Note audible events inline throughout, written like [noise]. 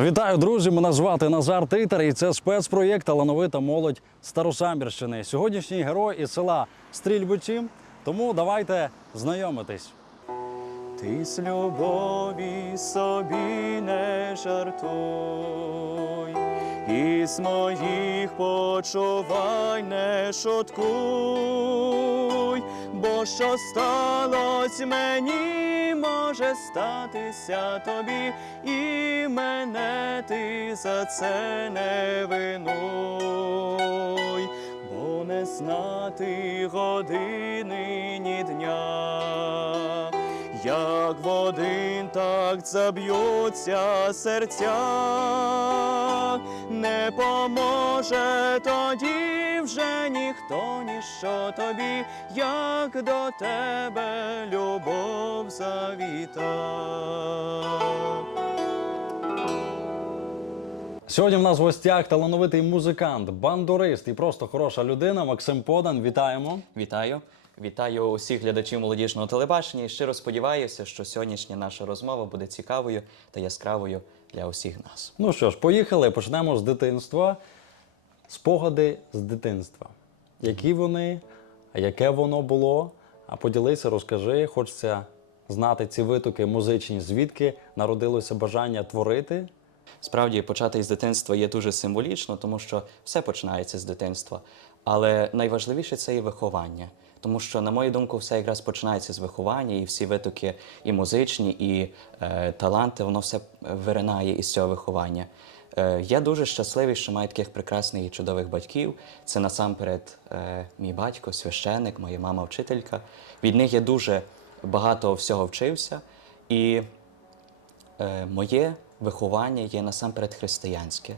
Вітаю, друзі! Мене звати Назар Титер, і це спецпроєкт Талановита молодь Старосамбірщини. Сьогоднішній герой із села Стрільбичі. Тому давайте знайомитись. Ти з любові собі не жартуй, і з моїх почувань не шуткуй, бо що сталося мені, може статися тобі, і ти за це не винуй, бо не знати години ні дня. Як в один так заб'ються серця, не поможе тоді вже ніхто, ніщо тобі, як до тебе любов завіта. Сьогодні в нас в гостях талановитий музикант, бандурист і просто хороша людина Максим Подан. Вітаємо. Вітаю. Вітаю усіх глядачів молодіжного телебачення і щиро сподіваюся, що сьогоднішня наша розмова буде цікавою та яскравою для усіх нас. Ну що ж, поїхали. Почнемо з дитинства. Спогади з дитинства. Які вони, яке воно було? А поділися, розкажи. Хочеться знати ці витоки музичні, звідки народилося бажання творити. Справді, почати із дитинства є дуже символічно, тому що все починається з дитинства. Але найважливіше це і виховання. Тому що, на мою думку, все якраз починається з виховання, і всі витоки, і музичні, і е, таланти, воно все виринає із цього виховання. Е, я дуже щасливий, що маю таких прекрасних і чудових батьків. Це насамперед е, мій батько, священник, моя мама вчителька. Від них я дуже багато всього вчився. І е, моє виховання є насамперед християнське,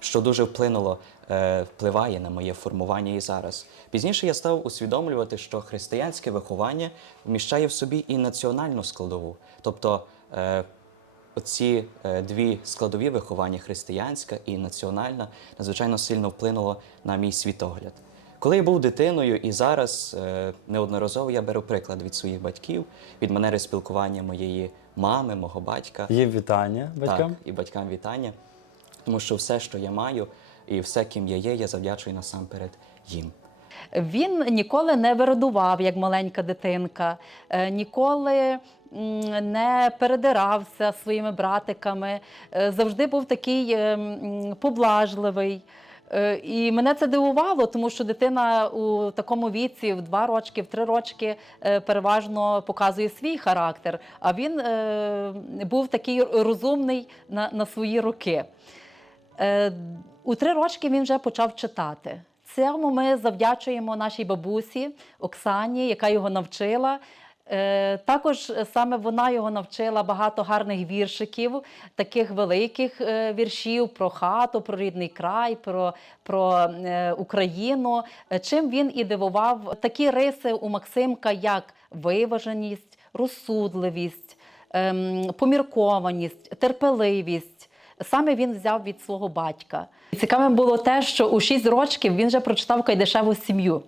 що дуже вплинуло, е, впливає на моє формування і зараз. Пізніше я став усвідомлювати, що християнське виховання вміщає в собі і національну складову. Тобто е, оці е, дві складові виховання християнська і національна надзвичайно сильно вплинуло на мій світогляд. Коли я був дитиною і зараз неодноразово я беру приклад від своїх батьків, від манери спілкування моєї мами, мого батька. Є вітання батькам. Так, і батькам вітання. Тому що все, що я маю, і все, ким я є, я завдячую насамперед їм. Він ніколи не вирадував, як маленька дитинка, е, ніколи не передирався своїми братиками, е, завжди був такий е, поблажливий. Е, І мене це дивувало, тому що дитина у такому віці, в два рочки, в три рочки, е, переважно показує свій характер. А він е, був такий розумний на, на свої роки. У три рочки він вже почав читати. Цьому ми завдячуємо нашій бабусі Оксані, яка його навчила. Е, Також саме вона його навчила багато гарних віршиків, таких великих е, віршів про хату, про рідний край, про, про е, Україну. Е, Чим він і дивував такі риси у Максимка, як виваженість, розсудливість, ем, поміркованість, терпеливість. Саме він взяв від свого батька. Цікавим було те, що у 6 років він вже прочитав Кайдашеву сім'ю.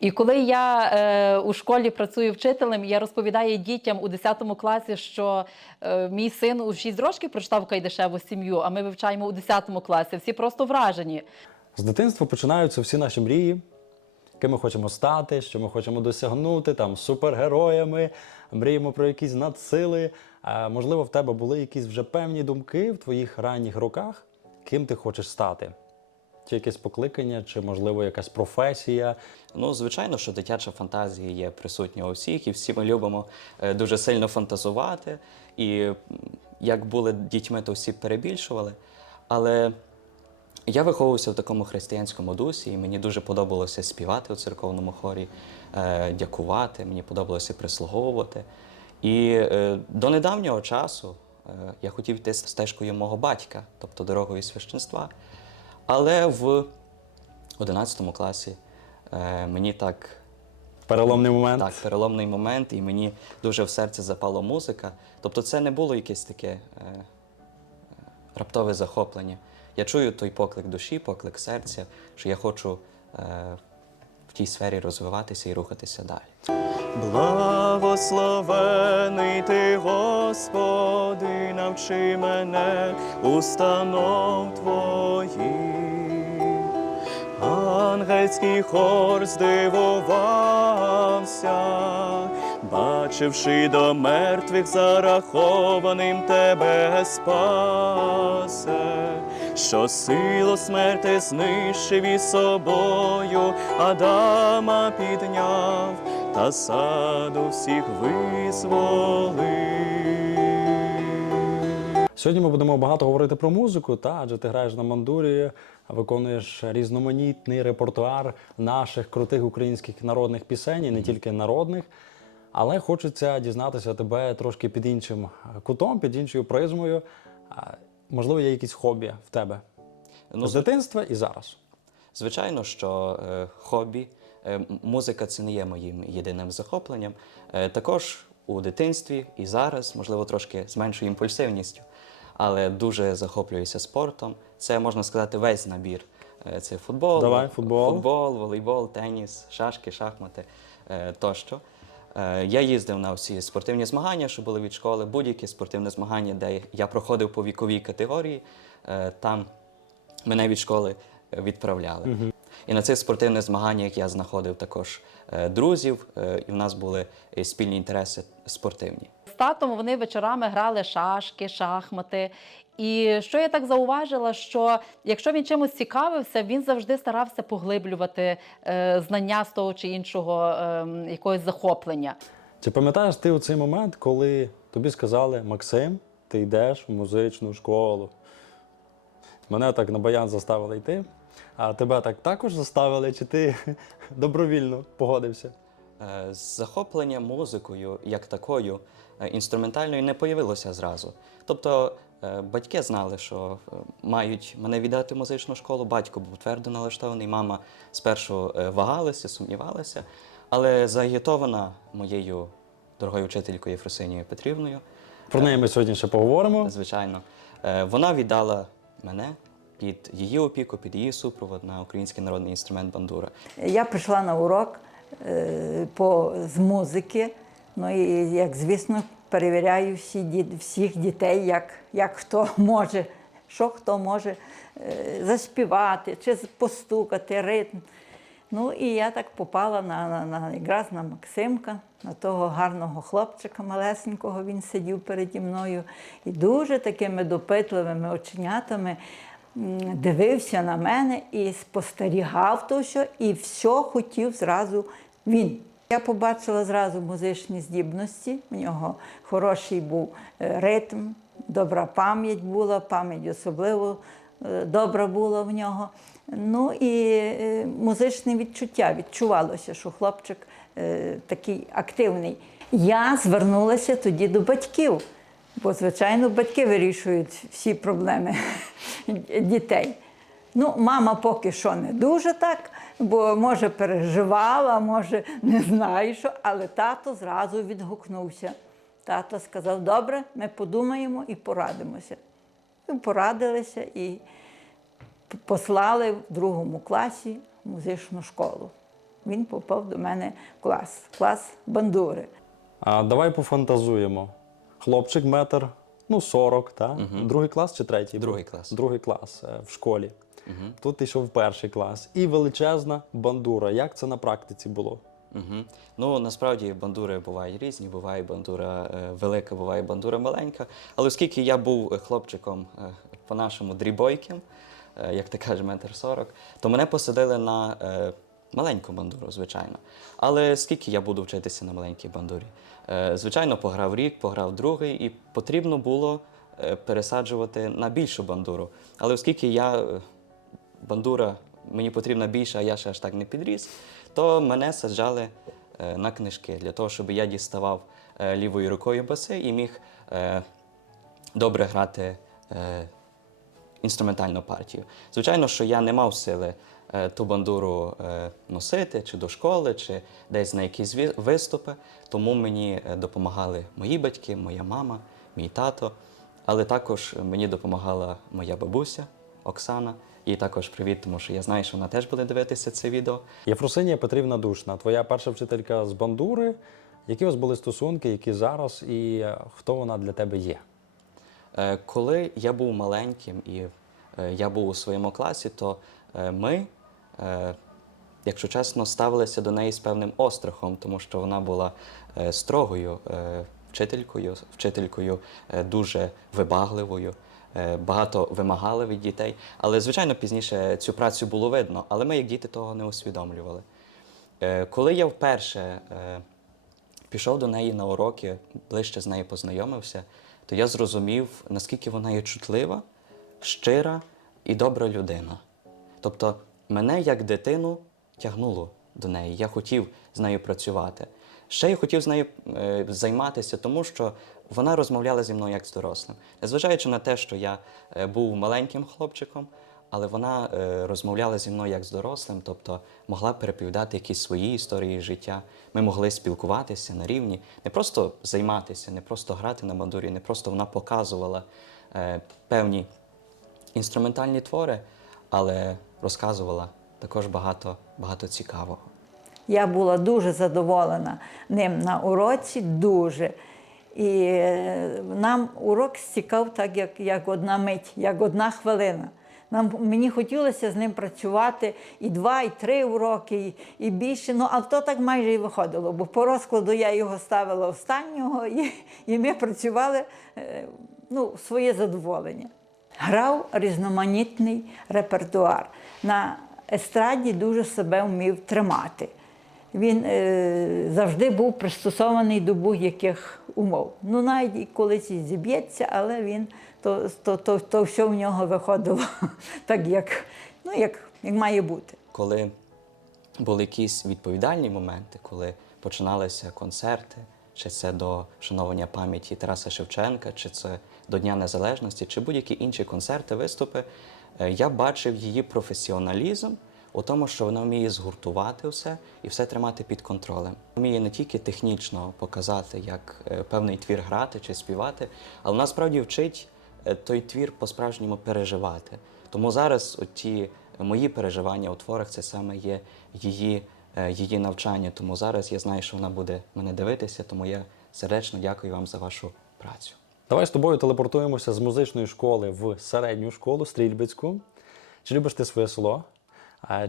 І коли я е, у школі працюю вчителем, я розповідаю дітям у 10 класі, що е, мій син у 6 років прочитав Кайдашеву сім'ю, а ми вивчаємо у 10 класі. Всі просто вражені. З дитинства починаються всі наші мрії, ким ми хочемо стати, що ми хочемо досягнути, там супергероями, мріємо про якісь надсили. Можливо, в тебе були якісь вже певні думки в твоїх ранніх роках, ким ти хочеш стати? Чи якесь покликання, чи, можливо, якась професія. Ну, звичайно, що дитяча фантазія є присутня у всіх, і всі ми любимо е, дуже сильно фантазувати. І як були дітьми, то всі перебільшували. Але я виховувався в такому християнському дусі, і мені дуже подобалося співати у церковному хорі, е, дякувати, мені подобалося прислуговувати. І е, до недавнього часу е, я хотів йти стежкою мого батька, тобто дорогою священства. Але в 11 класі е, мені так, Переломний момент. так переломний момент, і мені дуже в серце запала музика. Тобто це не було якесь таке е, е, раптове захоплення. Я чую той поклик душі, поклик серця, що я хочу е, в тій сфері розвиватися і рухатися далі. Благословений ти, Господи, навчи мене установ твоїх. Ангельський хор здивувався, бачивши до мертвих зарахованим тебе спасе, що силу смерти знищив і собою Адама підняв та саду всіх визволив. Сьогодні ми будемо багато говорити про музику, та адже ти граєш на мандурі, виконуєш різноманітний репертуар наших крутих українських народних пісень, і не тільки народних. Але хочеться дізнатися тебе трошки під іншим кутом, під іншою призмою. Можливо, є якісь хобі в тебе Ну, з дитинства і зараз. Звичайно, що е, хобі, музика це не є моїм єдиним захопленням. Е, також у дитинстві і зараз, можливо, трошки з меншою імпульсивністю, але дуже захоплююся спортом. Це можна сказати весь набір. Е, це футбол, Давай, футбол. футбол, волейбол, теніс, шашки, шахмати е, тощо. Е, Я їздив на всі спортивні змагання, що були від школи, будь-які спортивні змагання, де я проходив по віковій категорії. е, Там мене від школи е, відправляли. І на цих спортивних змаганнях я знаходив також е, друзів, е, і в нас були е, спільні інтереси спортивні. З татом вони вечорами грали шашки, шахмати. І що я так зауважила, що якщо він чимось цікавився, він завжди старався поглиблювати знання з того чи іншого е, якогось захоплення. Чи пам'ятаєш ти у цей момент, коли тобі сказали Максим, ти йдеш в музичну школу? Мене так на баян заставили йти, а тебе так також заставили, чи ти [laughs] добровільно погодився? Е, Захоплення музикою як такою е, інструментальною не появилося зразу. Тобто е, батьки знали, що мають мене віддати в музичну школу. Батько був твердо налаштований, мама спершу вагалася, сумнівалася, але заагітована моєю дорогою вчителькою Єфросинією Петрівною, Про неї ми сьогодні ще поговоримо. звичайно, вона віддала мене під її опіку, під її супровод на український народний інструмент бандура. Я прийшла на урок е, по, з музики. Ну і, як звісно, перевіряю всі, всіх дітей, як, як хто може, що хто може е, заспівати чи постукати ритм. Ну і я так попала на, на, на якраз на Максимка, на того гарного хлопчика малесенького. Він сидів переді мною і дуже такими допитливими оченятами дивився на мене і спостерігав то, що і все хотів зразу він. Я побачила зразу музичні здібності. У нього хороший був е, ритм, добра пам'ять була, пам'ять особливо е, добра була в нього. Ну і е, музичне відчуття відчувалося, що хлопчик такий активний. Я звернулася тоді до батьків, бо, звичайно, батьки вирішують всі проблеми [laughs] дітей. Ну, мама поки що не дуже так, бо може переживала, може не знаю що, але тато зразу відгукнувся. Тато сказав: добре, ми подумаємо і порадимося. І порадилися і послали в другому класі музичну школу. Він попав до мене в клас, клас бандури. А давай пофантазуємо. Хлопчик метр, ну 40, та? Другий клас чи третій? Другий клас. Другий клас е, в школі. Тут йшов перший клас. І величезна бандура. Як це на практиці було? Угу. Ну насправді бандури бувають різні, буває бандура е, велика, буває бандура маленька. Але оскільки я був е, хлопчиком е, по-нашому дрібойким, е, як ти кажеш, метр сорок, то мене посадили на е, маленьку бандуру, звичайно. Але скільки я буду вчитися на маленькій бандурі? Е, звичайно, пограв рік, пограв другий, і потрібно було е, пересаджувати на більшу бандуру. Але оскільки я е, бандура мені потрібна більше, а я ще аж так не підріс, то мене саджали на книжки для того, щоб я діставав лівою рукою баси і міг добре грати інструментальну партію. Звичайно, що я не мав сили ту бандуру е, носити чи до школи, чи десь на якісь виступи, тому мені е, допомагали мої батьки, моя мама, мій тато, але також мені допомагала моя бабуся Оксана. Їй також привіт, тому що я знаю, що вона теж буде дивитися це відео. Єфросинія Петрівна Душна, твоя перша вчителька з бандури. Які у вас були стосунки, які зараз, і е, хто вона для тебе є? Е, Коли я був маленьким і е, я був у своєму класі, то е, ми, е, якщо чесно, ставилися до неї з певним острахом, тому що вона була е, строгою е, вчителькою, вчителькою е, дуже вибагливою. е, Багато вимагали від дітей, але звичайно пізніше цю працю було видно, але ми, як діти, того не усвідомлювали. Е, Коли я вперше е, пішов до неї на уроки, ближче з нею познайомився, то я зрозумів, наскільки вона є чутлива, щира і добра людина. Тобто мене як дитину тягнуло до неї. Я хотів з нею працювати. Ще я хотів з нею е, займатися, тому що вона розмовляла зі мною як з дорослим. Незважаючи на те, що я е, був маленьким хлопчиком, але вона е, розмовляла зі мною як з дорослим, тобто могла переповідати якісь свої історії життя. Ми могли спілкуватися на рівні, не просто займатися, не просто грати на мадурі, не просто вона показувала е, певні інструментальні твори, але розказувала також багато, багато цікавого. Я була дуже задоволена ним на уроці, дуже. І е, нам урок стікав так, як, як одна мить, як одна хвилина. Нам, мені хотілося з ним працювати і два, і три уроки, і, і більше. Ну, а то так майже і виходило, бо по розкладу я його ставила останнього, [laughs] і, і ми працювали е, ну, своє задоволення. Грав різноманітний репертуар. На естраді дуже себе вмів тримати. Він е, завжди був пристосований до будь-яких умов. Ну, навіть і колись і зіб'ється, але він то, то, то, то все в нього виходило [laughs] так, як, ну, як, як має бути. Коли були якісь відповідальні моменти, коли починалися концерти, чи це до вшановування пам'яті Тараса Шевченка, чи це до Дня Незалежності, чи будь-які інші концерти, виступи, е, я бачив її професіоналізм у тому, що вона вміє згуртувати все і все тримати під контролем. Вміє не тільки технічно показати, як е, певний твір грати чи співати, але вона справді вчить е, той твір по-справжньому переживати. Тому зараз ті мої переживання у творах це саме є її, її навчання. Тому зараз я знаю, що вона буде мене дивитися, тому я сердечно дякую вам за вашу працю. Давай з тобою телепортуємося з музичної школи в середню школу Стрільбицьку. Чи любиш ти своє село?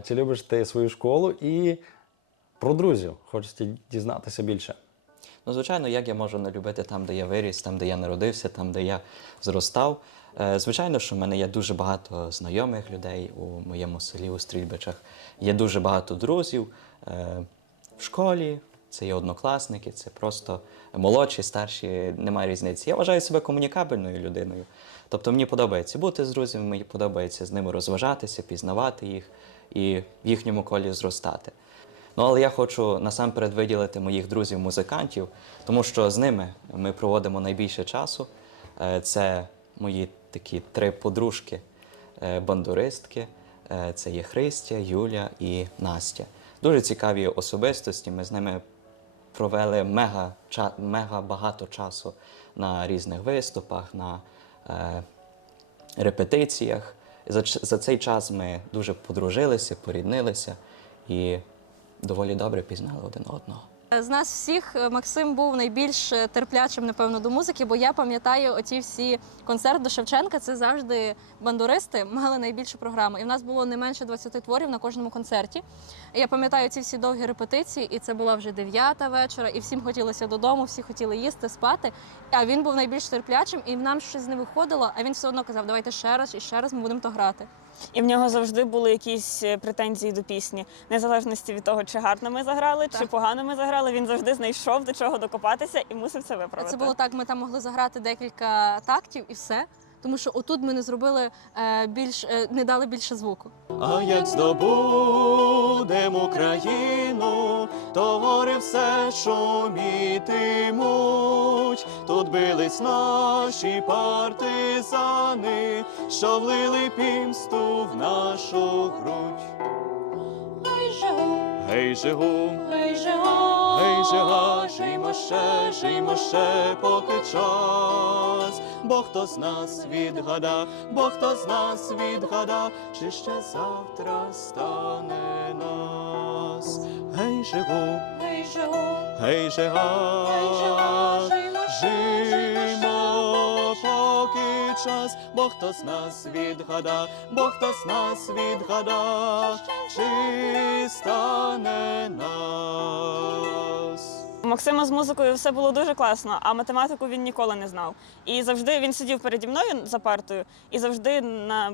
Чи любиш ти свою школу? І про друзів хочеться дізнатися більше. Ну, звичайно, як я можу не любити там, де я виріс, там, де я народився, там, де я зростав. Е, Звичайно, що в мене є дуже багато знайомих людей у моєму селі, у Стрільбичах. Є дуже багато друзів е, в школі, це є однокласники, це просто молодші, старші, немає різниці. Я вважаю себе комунікабельною людиною. Тобто мені подобається бути з друзями, мені подобається з ними розважатися, пізнавати їх і в їхньому колі зростати. Ну, але я хочу насамперед виділити моїх друзів-музикантів, тому що з ними ми проводимо найбільше часу. Е, Це мої такі три подружки, е, бандуристки. Е, Це є Христя, Юля і Настя. Дуже цікаві особистості. Ми з ними провели мега, мега багато часу на різних виступах, на е, репетиціях. За, за цей час ми дуже подружилися, поріднилися і доволі добре пізнали один одного. З нас всіх е, Максим був найбільш е, терплячим, напевно, до музики, бо я пам'ятаю оці всі концерти до Шевченка. Це завжди бандуристи мали найбільшу програму. І в нас було не менше 20 творів на кожному концерті. Я пам'ятаю ці всі довгі репетиції, і це була вже дев'ята вечора, і всім хотілося додому, всі хотіли їсти, спати. А він був найбільш терплячим, і нам щось не виходило. А він все одно казав, давайте ще раз і ще раз ми будемо то грати. І в нього завжди були якісь е, претензії до пісні, незалежності від того, чи гарно ми заграли, чи погано ми заграли. Він завжди знайшов до чого докопатися і мусив це виправити. Це було так, ми там могли заграти декілька тактів і все. Тому що отут ми не зробили е, більш е, не дали більше звуку. А як здобудем Україну, то гори все шумітимуть. Тут бились наші партизани, що влили пімсту в нашу грудь. Гей, жигу, гей, жига, жиймо ще, жиймо ще, поки час. Бо хто з нас відгада, бо хто з нас відгада, чи ще завтра стане нас. Гей, живу, Гей, живу, гей, жига, жива, Жимо, поки час, бо хто з нас відгада, бо хто з нас відгада, чи стане нас. У Максима з музикою все було дуже класно, а математику він ніколи не знав. І завжди він сидів переді мною за партою і завжди на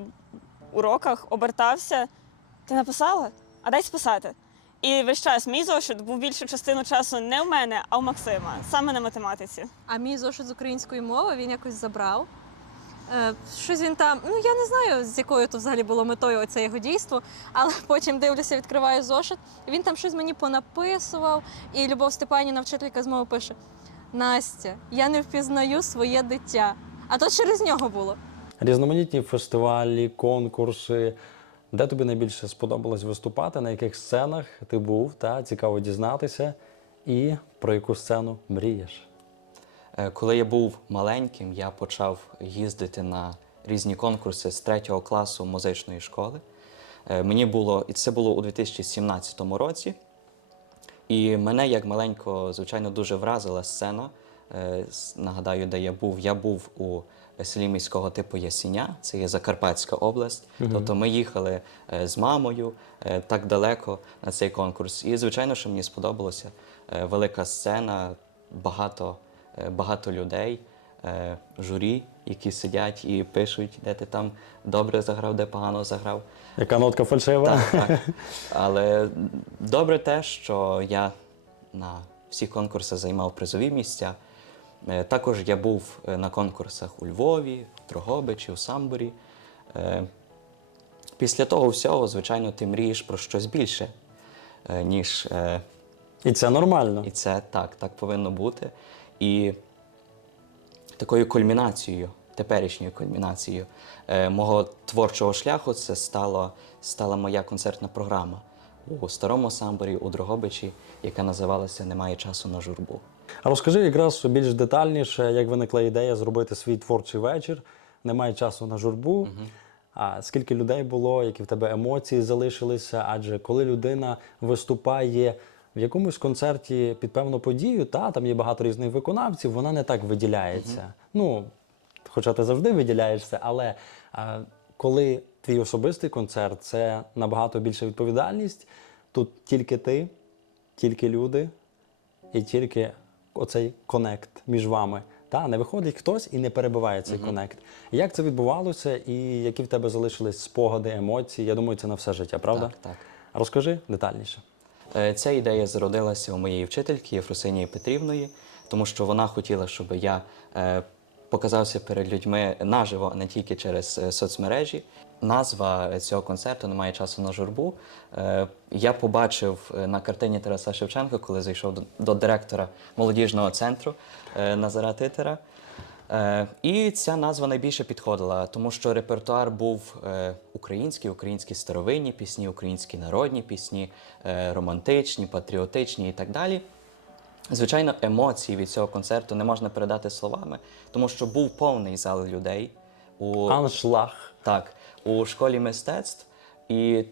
уроках обертався. Ти написала? А дай списати. І весь час мій зошит був більшу частину часу не в мене, а у Максима, саме на математиці. А мій зошит з української мови він якось забрав. Е, Щось він там, ну я не знаю, з якою то взагалі було метою оце його дійство, але [laughs] потім дивлюся, відкриваю зошит. Він там щось мені понаписував, і Любов Степанівна, вчителька з мови, пише: Настя, я не впізнаю своє дитя. А то через нього було. Різноманітні фестивалі, конкурси. Де тобі найбільше сподобалось виступати, на яких сценах ти був, та цікаво дізнатися, і про яку сцену мрієш? Е, Коли я був маленьким, я почав їздити на різні конкурси з третього класу музичної школи. Е, Мені було, і це було у 2017 році. І мене як маленького, звичайно, дуже вразила сцена. Е, Нагадаю, де я був. Я був у селі міського типу Ясіня, це є Закарпатська область. Тобто ми їхали з мамою так далеко на цей конкурс. І, звичайно, що мені сподобалося. Велика сцена, багато, багато людей, е, журі, які сидять і пишуть, де ти там добре заграв, де погано заграв. Яка нотка фальшива? Так, так. [laughs] Але добре те, що я на всіх конкурсах займав призові місця. Е, Також я був е, на конкурсах у Львові, в Дрогобичі, у Самборі. Е, Після того всього, звичайно, ти мрієш про щось більше, е, ніж е, І це нормально. і це так, так повинно бути. І такою кульмінацією, теперішньою кульмінацією е, мого творчого шляху це стало, стала моя концертна програма у старому самборі у Дрогобичі, яка називалася Немає часу на журбу. А розкажи якраз більш детальніше, як виникла ідея зробити свій творчий вечір. Немає часу на журбу. А скільки людей було, які в тебе емоції залишилися? Адже коли людина виступає в якомусь концерті під певну подію, та там є багато різних виконавців, вона не так виділяється. Ну, хоча ти завжди виділяєшся, але а, коли твій особистий концерт це набагато більша відповідальність. Тут тільки ти, тільки люди, і тільки оцей конект між вами. Та не виходить хтось і не перебиває цей конект. Як це відбувалося, і які в тебе залишились спогади, емоції? Я думаю, це на все життя, правда? Так, так. Розкажи детальніше. Е, Ця ідея зародилася у моєї вчительки Єфросинії Петрівної, тому що вона хотіла, щоб я е, показався перед людьми наживо, а не тільки через е, соцмережі. Назва цього концерту Немає часу на журбу. Я побачив на картині Тараса Шевченка, коли зайшов до, директора молодіжного центру Назара Титера. Е, І ця назва найбільше підходила, тому що репертуар був е, український, українські старовинні пісні, українські народні пісні, е, романтичні, патріотичні і так далі. Звичайно, емоції від цього концерту не можна передати словами, тому що був повний зал людей у Аншлаг. так, у школі мистецтв і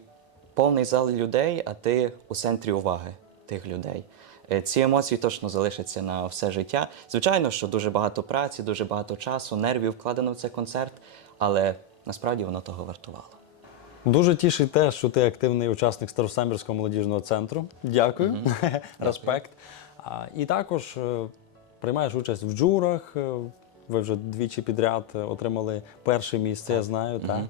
повний зал людей, а ти у центрі уваги тих людей. Е, Ці емоції точно залишаться на все життя. Звичайно, що дуже багато праці, дуже багато часу, нервів вкладено в цей концерт, але насправді воно того вартувало. Дуже тішить те, що ти активний учасник Старосамбірського молодіжного центру. Дякую. [laughs] Респект. А, І також е, приймаєш участь в джурах. Е, Ви вже двічі підряд отримали перше місце, я знаю. Так.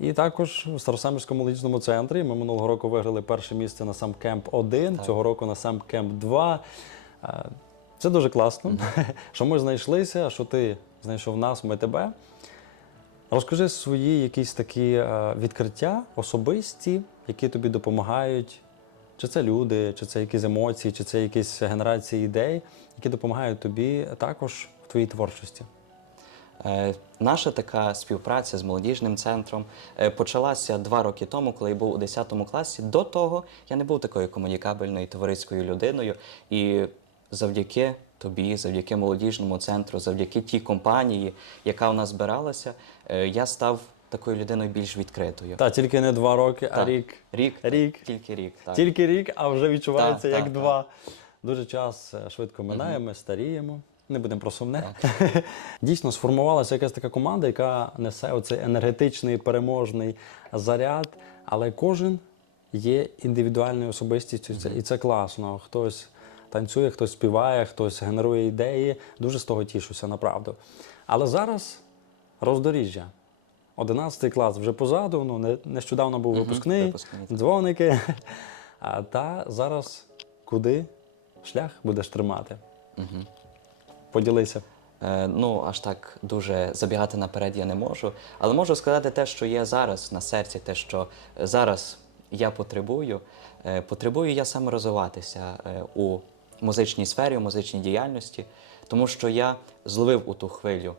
І також в Старосамбірському молодіжному центрі ми минулого року виграли перше місце на сам кемп 1, цього року на сам кемп 2. Е, Це дуже класно, [laughs] що ми знайшлися, що ти знайшов нас, ми тебе. Розкажи свої якісь такі е, відкриття особисті, які тобі допомагають. Чи це люди, чи це якісь емоції, чи це якісь генерації ідей, які допомагають тобі також в твоїй творчості. Е, Наша така співпраця з молодіжним центром е, почалася два роки тому, коли я був у 10 класі. До того я не був такою комунікабельною товариською людиною, і завдяки тобі, завдяки молодіжному центру, завдяки тій компанії, яка у нас збиралася, е, я став такою людиною більш відкритою. Та тільки не два роки, а Так. рік. Рік, Рік. тільки рік. Так. Тільки рік, а вже відчувається Так, як так, два. Дуже час швидко минає, ми старіємо. Не будемо про сумне. [laughs] Дійсно, сформувалася якась така команда, яка несе оцей енергетичний переможний заряд, але кожен є індивідуальною особистістю, і це класно. Хтось танцює, хтось співає, хтось генерує ідеї. Дуже з того тішуся, направду. Але зараз роздоріжжя. 11 клас вже позаду, ну, нещодавно був випускний, випускний, так. дзвоники. [laughs] А та зараз куди шлях будеш тримати? Поділися. Е, ну, аж так дуже забігати наперед я не можу. Але можу сказати те, що є зараз на серці, те, що зараз я потребую. Е, потребую я саме розвиватися е, у музичній сфері, у музичній діяльності, тому що я зловив у ту хвилю.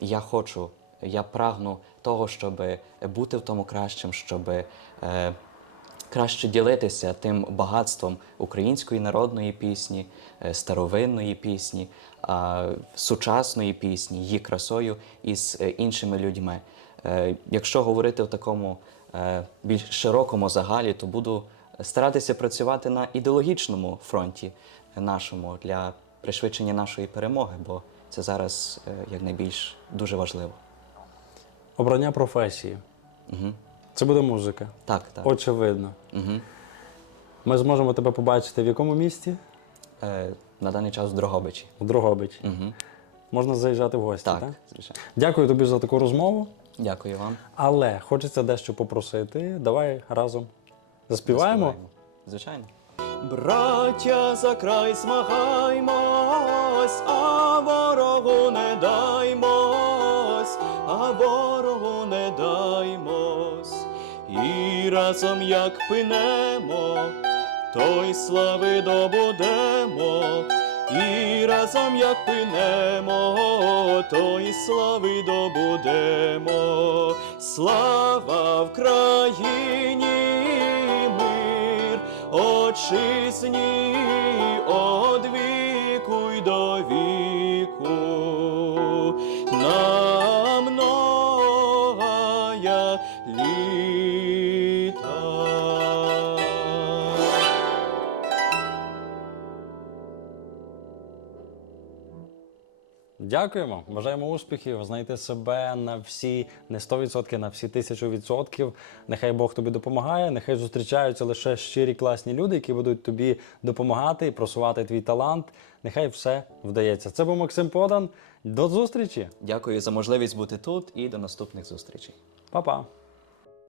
Я хочу, я прагну того, щоб бути в тому кращим, щоб краще ділитися тим багатством української народної пісні, е, старовинної пісні, сучасної пісні, її красою із е, іншими людьми. Е, Якщо говорити в такому більш широкому загалі, то буду старатися працювати на ідеологічному фронті нашому для пришвидшення нашої перемоги, бо це зараз е, якнайбільш дуже важливо. Обрання професії. Угу. Це буде музика. Так, так. Очевидно. Угу. Ми зможемо тебе побачити в якому місті? Е, на даний час в Дрогобичі. В Дрогобичі. Угу. Можна заїжджати в гості, так? Так, звичайно. Дякую тобі за таку розмову. Дякую вам. Але хочеться дещо попросити. Давай разом заспіваємо. Заспіваємо. Звичайно. Браття за край змагаймось, а ворогу не даймось, а ворогу не разом як пинемо, той слави добудемо, і разом як пинемо, той слави добудемо, слава в країні мир, отчизні од віку й до Дякуємо. Бажаємо успіхів, знайти себе на всі не 100%, на всі 1000%. Нехай Бог тобі допомагає, нехай зустрічаються лише щирі класні люди, які будуть тобі допомагати і просувати твій талант. Нехай все вдається. Це був Максим Подан. До зустрічі, Дякую за можливість бути тут і до наступних зустрічей. Па-па!